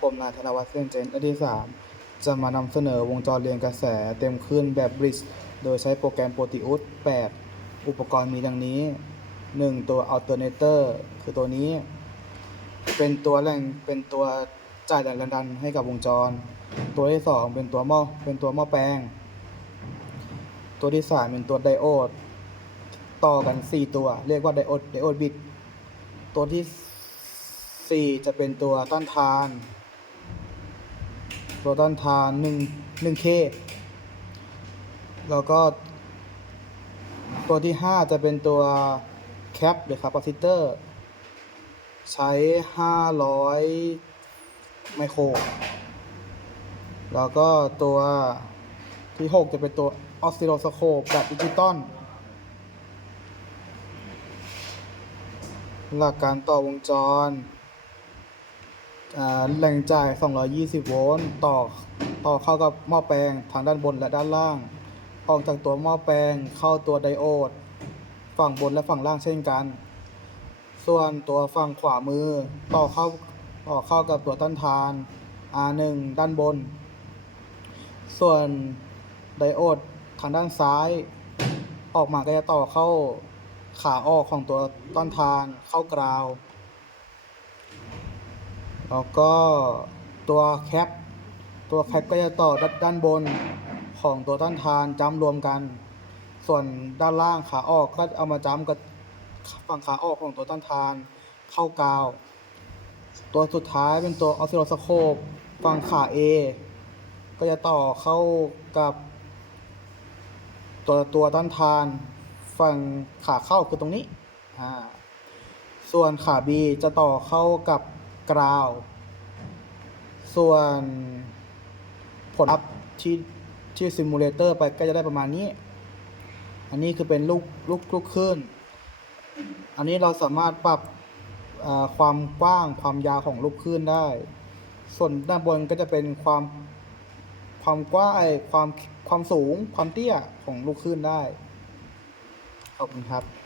ผมนายธนวัฒน์เส้นเจนและที่3จะมานำเสนอวงจรเรียนกระแสเต็มขึ้นแบบ Bridge โดยใช้โปรแกรม Proteus 8อุปกรณ์มีดังนี้ 1. ตัว Alternator คือตัวนี้ เป็นตัวแหล่งเป็นตัวจ่ายแรงดันให้กับวงจร ตัวที่ 2 เป็นตัวหม้อเป็นตัวหม้อแปลง ตัวที่ 3 เป็นตัวไดโอด ต่อกัน 4 ตัวเรียกว่าไดโอดไดโอดบิตตัวที่ 4 จะเป็นตัวต้านทาน ตัวต้านทาน1 1K แล้วก็ตัวที่ 5 จะเป็นตัวแคปหรือคาปาซิเตอร์ใช้ 500 ไมโคร แล้วก็ตัวที่ 6 จะเป็นตัวออสซิโลสโคปแบบดิจิตอลหลักการต่อวงจร แหล่งจ่าย 220 โวลต์ต่อต่อเข้ากับหม้อแปลงทางด้านบนและด้านล่าง ออกจากตัวหม้อแปลงเข้าตัวไดโอด ฝั่งบนและฝั่งล่างเช่นกัน ส่วนตัวฝั่งขวามือต่อเข้าต่อเข้ากับตัวต้านทาน R1 ด้านบน ส่วนไดโอดทางด้านซ้าย ออกมาก็จะต่อเข้าขาออกของตัวต้านทานเข้ากราว แล้วก็ตัวแคป ตัวแคปก็จะต่อด้านด้านบนของตัวต้านทานจ้ำรวมกัน ส่วนด้านล่างขาออกก็เอามาจ้ำกับฝั่งขาออกของตัวต้านทานเข้ากาว ตัวสุดท้ายเป็นตัวออสซิโลสโคปฝั่งขา A ก็จะต่อเข้ากับ ตัวตัวต้านทาน ฝั่งขาเข้าคือตรงนี้ อ่า ส่วนขา B จะต่อเข้ากับ กราว ส่วนผลลัพธ์ที่ที่ซิมูเลเตอร์ไปก็จะได้ประมาณนี้ อันนี้คือเป็นลูกลูกลูกคลื่น อันนี้เราสามารถปรับความกว้างความยาวของลูกคลื่นได้ ส่วนด้านบนก็จะเป็นความความกว้างความความสูงความเตี้ยของลูกคลื่นได้ ขอบคุณครับ